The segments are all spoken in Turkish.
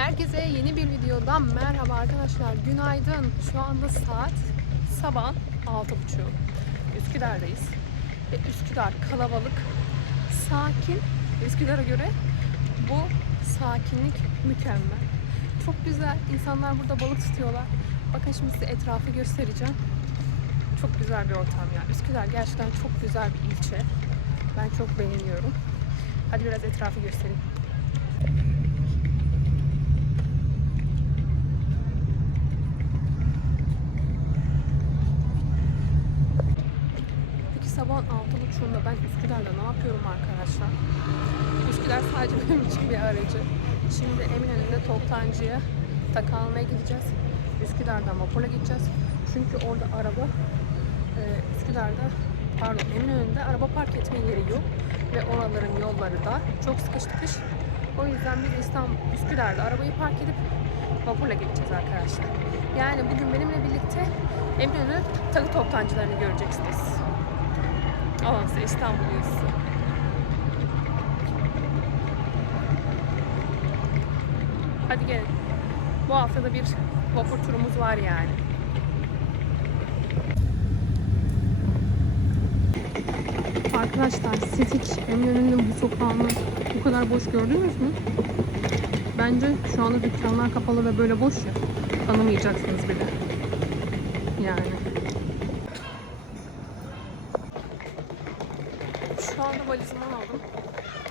Herkese yeni bir videodan merhaba arkadaşlar. Günaydın. Şu anda saat sabah 6.30. Üsküdar'dayız. Ve Üsküdar kalabalık, sakin. Üsküdar'a göre bu sakinlik mükemmel. Çok güzel. İnsanlar burada balık tutuyorlar. Bakın şimdi size etrafı göstereceğim. Çok güzel bir ortam ya. Üsküdar gerçekten çok güzel bir ilçe. Ben çok beğeniyorum. Hadi biraz etrafı göstereyim. Peki sabah 6.30'unda ben Üsküdar'da ne yapıyorum arkadaşlar? Üsküdar sadece benim için bir aracı. Şimdi Eminönü'nde Toptancı'ya takı almaya gideceğiz. Üsküdar'dan vapurla gideceğiz. Çünkü orada araba e, Üsküdar'da pardon Eminönü'nde araba park etme yeri yok. Ve oraların yolları da çok sıkış tıkış. O yüzden biz İstanbul, Üsküdar'da arabayı park edip vapurla gideceğiz arkadaşlar. Yani bugün benimle birlikte Eminönü takı toptancılarını göreceksiniz. Alın size İstanbul yazısı. Hadi gelin. Bu hafta da bir vapur turumuz var yani. Arkadaşlar siz hiç Eminönü'nün bu sokağını bu kadar boş gördünüz mü? Bence şu anda dükkanlar kapalı ve böyle boş ya. Tanımayacaksınız bile. Yani. Şu anda valizimi aldım.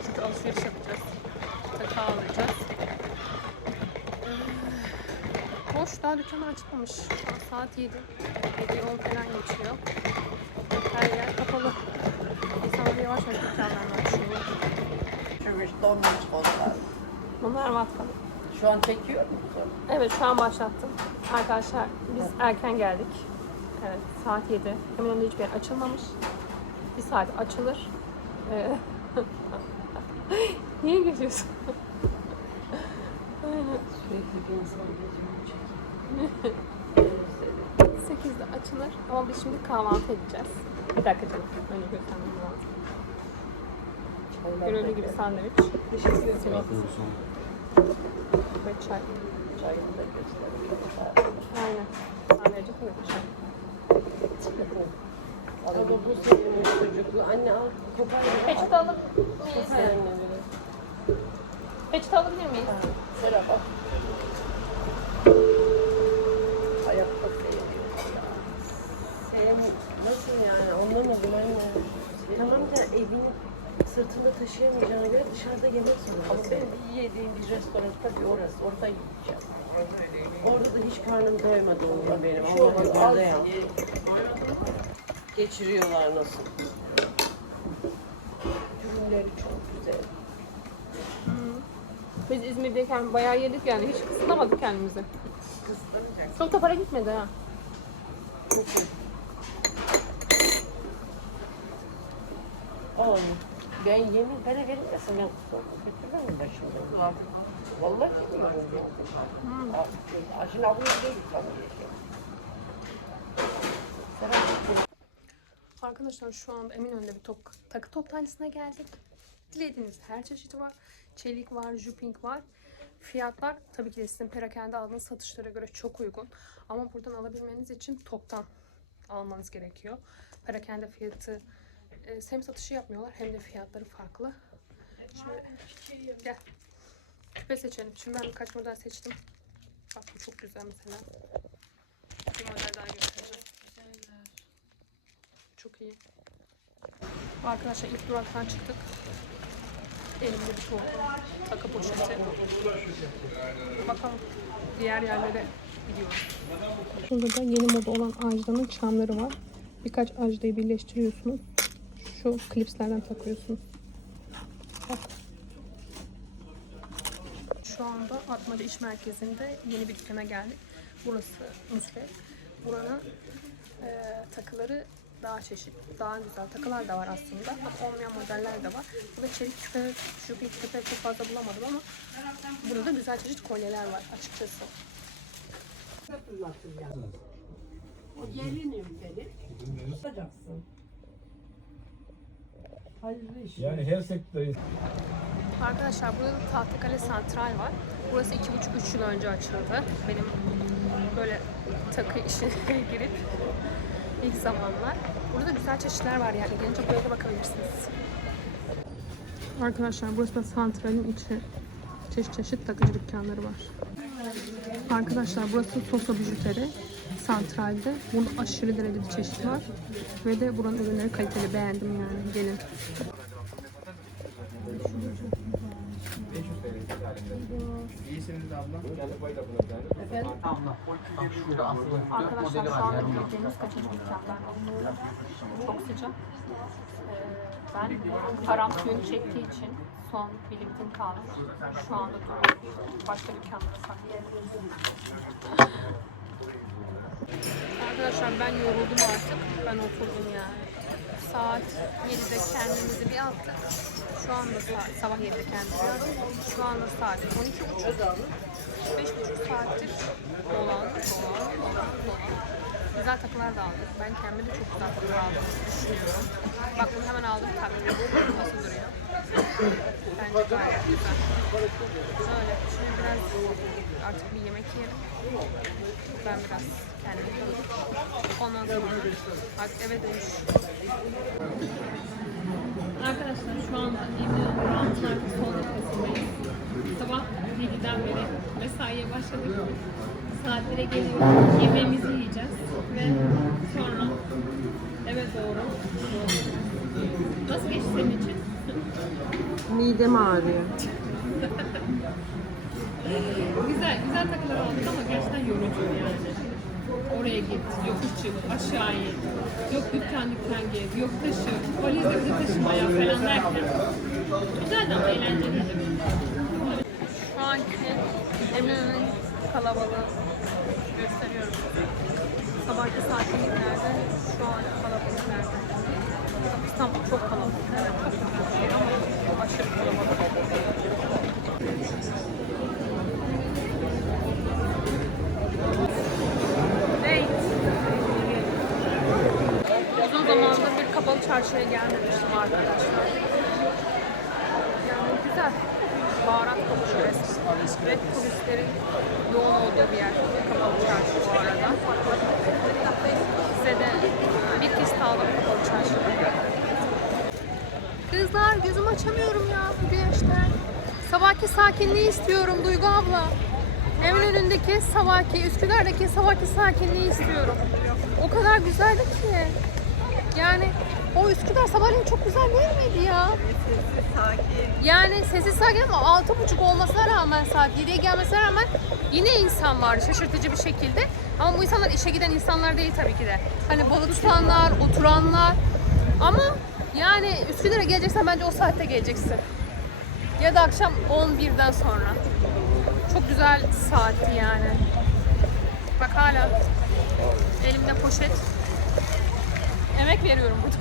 Çünkü alışveriş yapacağız. Takı alacağız. Ee, Boş daha dükkanlar açılmamış. Şu an saat 7. 7 10 falan geçiyor. Her yer kapalı. İnsanlar yavaş yavaş dükkanlarını açıyorlar. Evet, donmuş onlar. Bunlar vatkalı. Şu an çekiyor musun? Evet şu an başlattım. Arkadaşlar biz erken geldik. Evet saat 7. Eminönü'nde hiçbir yer açılmamış. Bir saat açılır. Ee, Niye gülüyorsun? Sürekli bir insan. 8'de açılır ama biz şimdi kahvaltı edeceğiz. Bir dakika canım. Önce göstermem lazım. Görüldüğü gibi sandviç, Teşekkür ederim. ve çay. Çayını da gösteriyor. Aynen. Sadece koyuyor çay. Ama bu senin çocuklu. Anne al kopar. Peçete anne böyle. Peçete alabilir miyiz? Al. Ayakta sevmiyor. Sevm nasıl yani anlamadım anne. Tamam da evini sırtında taşıyamayacağına göre dışarıda yemek zorundasın. Ama benim iyi yediğim bir restoran tabii orası. Orada yiyeceğim. Orada da hiç karnım doymadı oğlum benim. Allah'ım orada ya. Geçiriyorlar nasıl? Ürünleri çok güzel. Biz İzmir'deyken bayağı yedik yani. Hiç kısıtlamadık kendimizi. Kısıtlanacak. Çok da para gitmedi ha. Oğlum ben yemin para verilmesin ben götürmem mi başımda? Vallahi bilmiyorum ya. Hmm. Şimdi abone değil Arkadaşlar şu anda Eminönü'nde bir top, takı toptancısına geldik. Dilediğiniz her çeşit var. Çelik var, juping var. Fiyatlar tabii ki de sizin perakende aldığınız satışlara göre çok uygun. Ama buradan alabilmeniz için toptan almanız gerekiyor. Perakende fiyatı e, hem satışı yapmıyorlar hem de fiyatları farklı. Şimdi gel. Küpe seçelim. Şimdi ben birkaç model seçtim. Bak bu çok güzel mesela. Bir model daha göstereceğim. Çok iyi. Arkadaşlar ilk duraktan çıktık. Elimde bir tuğla. Takı poşeti. Bakalım diğer yerlere gidiyoruz. Burada da yeni moda olan Ajda'nın çamları var. Birkaç Ajda'yı birleştiriyorsunuz. Şu klipslerden takıyorsunuz. Bak. Şu anda Atmaca İş Merkezi'nde yeni bir dükkana geldik. Burası Nusret. Buranın e, takıları daha çeşit, daha güzel takılar da var aslında. Ama olmayan modeller de var. Burada çelik küpe, şu bir küpe çok fazla bulamadım ama burada da güzel çeşit kolyeler var açıkçası. O gelinim benim. Tutacaksın. Hayırlı iş. Yani her sektörde Arkadaşlar burada da Tahtakale Santral var. Burası iki buçuk üç yıl önce açıldı. Benim böyle takı işine girip ilk zamanlar. Burada güzel çeşitler var yani. Gelince buraya da bakabilirsiniz. Arkadaşlar burası da santralin içi. Çeşit çeşit takıcı dükkanları var. Arkadaşlar burası Sosa Bijuteri. Santralde. Burada aşırı derecede çeşit var. Ve de buranın ürünleri kaliteli. Beğendim yani. Gelin. Arkadaşlar şu anda girdiğimiz kaçıncı dükkanlar? Çok sıcak. Ee, ben param suyunu çektiği için son bir liftim kalmış. Şu anda duruyorum. Başka dükkanlara saklıyorum. Arkadaşlar ben yoruldum artık. Ben oturdum yani. Saat 7'de kendimizi bir attık. Şu anda saat, sabah 7'de kendimizi attık. Şu anda saat 12.30. 5,5 saattir dolan, dolan, dolan, dolan. Güzel takılar da aldık. Ben kendime de çok güzel takılar aldığımı düşünüyorum. Bak bunu hemen aldım takdim. Nasıl duruyor? Bence gayet güzel. Öyle. Şimdi biraz artık bir yemek yiyelim. Ben biraz kendime kalayım. Ondan sonra artık eve dönüş. Arkadaşlar şu anda Eminönü Rantlar son nefesindeyiz. Sabah 7'den beri mesaiye başladık. Saatlere geliyoruz. Yemeğimizi yiyeceğiz ve sonra eve doğru. Nasıl geçti senin için? Midem ağrıyor. Güzel, güzel takılar aldık ama gerçekten yorucu yani. Oraya git, yokuş çık, aşağı in. Yok dükkan dükkan gez, yok taşı, valizlerimizi taşımaya falan derken. Güzeldi ama eğlenceliydi. Anki kalabalığı gösteriyorum. Sabahki sakinliklerde şu an kalabalık çok kalabalık. Uzun zamandır bir kapalı çarşıya gelmemiştim arkadaşlar. Yani güzel. Baharat kokusu resmi. Ve turistlerin yoğun olduğu bir yer. Kapalı çarşı bu arada. Size de bir kez aldım kapalı çarşıda. Kızlar gözümü açamıyorum ya bu güneşten. Sabahki sakinliği istiyorum Duygu abla. Eminönü'ndeki sabahki, Üsküdar'daki sabahki sakinliği istiyorum. O kadar güzeldi ki. Yani o Üsküdar sabahleyin çok güzel değil miydi ya? Yani sessiz sakin ama altı buçuk olmasına rağmen saat 7'ye gelmesine rağmen yine insan vardı şaşırtıcı bir şekilde. Ama bu insanlar işe giden insanlar değil tabii ki de. Hani balık tutanlar, oturanlar. Ama yani Üsküdar'a geleceksen bence o saatte geleceksin. Ya da akşam 11'den sonra. Çok güzel saatti yani. Bak hala elimde poşet. Emek veriyorum burada.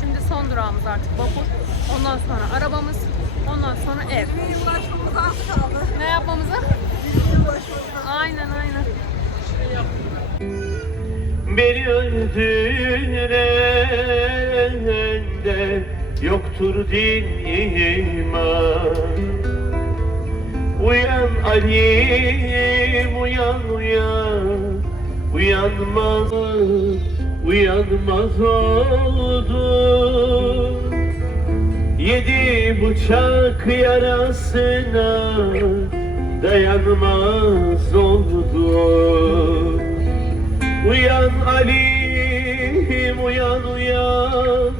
Şimdi son durağımız artık vapur. Ondan sonra arabamız. Ondan sonra ev. Ne yapmamıza? Aynen aynen. Beni öldürende yoktur din iman Uyan Ali, uyan uyan Uyanmaz, uyanmaz oldu. Yedi bıçak yarasına dayanmaz oldu. Uyan Ali'm uyan uyan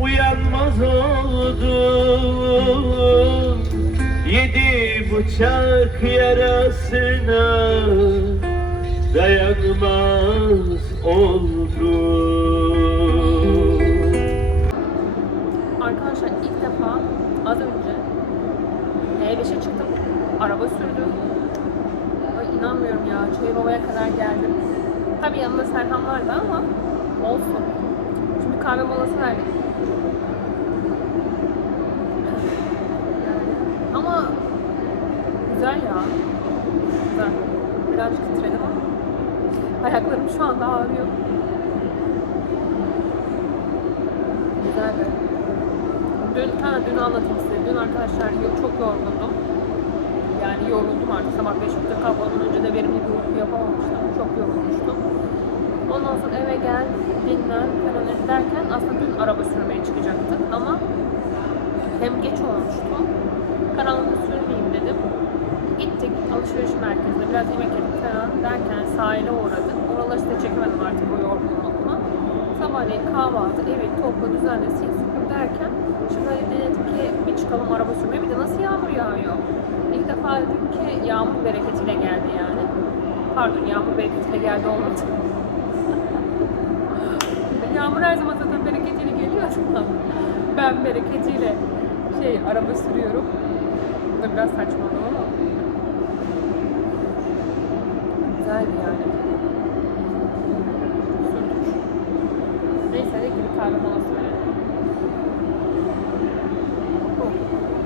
Uyanmaz oldum Yedi bıçak yarasına Dayanmaz oldum Arkadaşlar ilk defa az önce E5'e çıktım. Araba sürdüm. Ay inanmıyorum ya. Çayırova'ya kadar geldim. Tabii yanında Serkan vardı ama olsun. Şimdi kahve molası verdik. Yani, ama güzel ya. Güzel. Birazcık titredim ama. Ayaklarım şu anda ağrıyor. Güzeldi. Dün, ha, dün anlatayım size. Dün arkadaşlar çok yorgundum. Yani yoruldum artık. Sabah 5.30'da kalkmadan önce de verimli bir uyku yapamamıştım. Çok yorulmuştum. Ondan sonra eve gel, dinlen falan derken aslında dün araba sürmeye çıkacaktık ama hem geç olmuştu. Karanlıkta sürmeyeyim dedim. Gittik alışveriş merkezine biraz yemek yedik falan derken sahile uğradık. Oraları size çekemedim artık o yorgunlukla. Sabahleyin kahvaltı, evi topla, düzenle, sil süpür derken şimdi hani dedim ki bir çıkalım araba sürmeye bir de nasıl yağmur yağıyor. İlk defa dedim ki yağmur bereketiyle geldi yani. Pardon yağmur bereketiyle geldi olmadı. Yağmur her zaman zaten bereketiyle geliyor ama ben bereketiyle şey araba sürüyorum. Bu da biraz saçmaladım ama güzeldi yani. Neyse de bir kahve molası verelim. Oh.